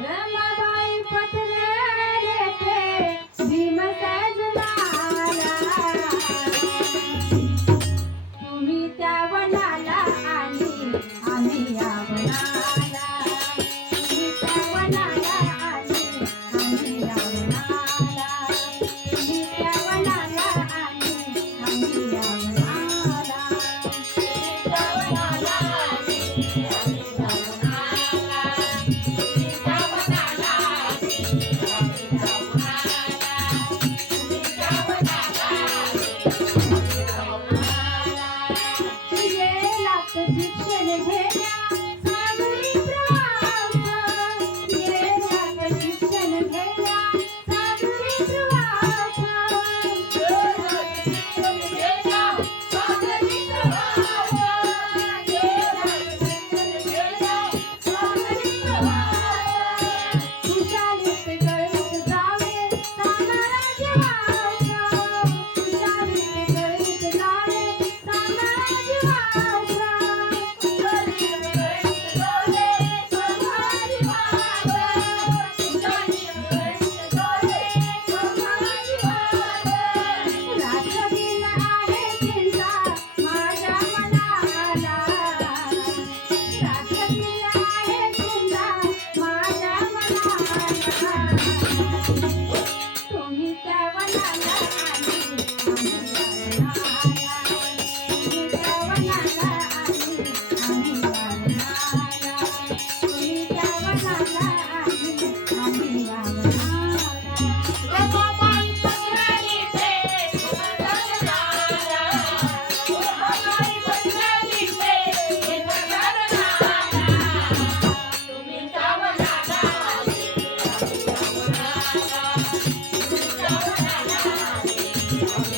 Yeah.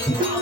खाया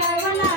Okay, hello.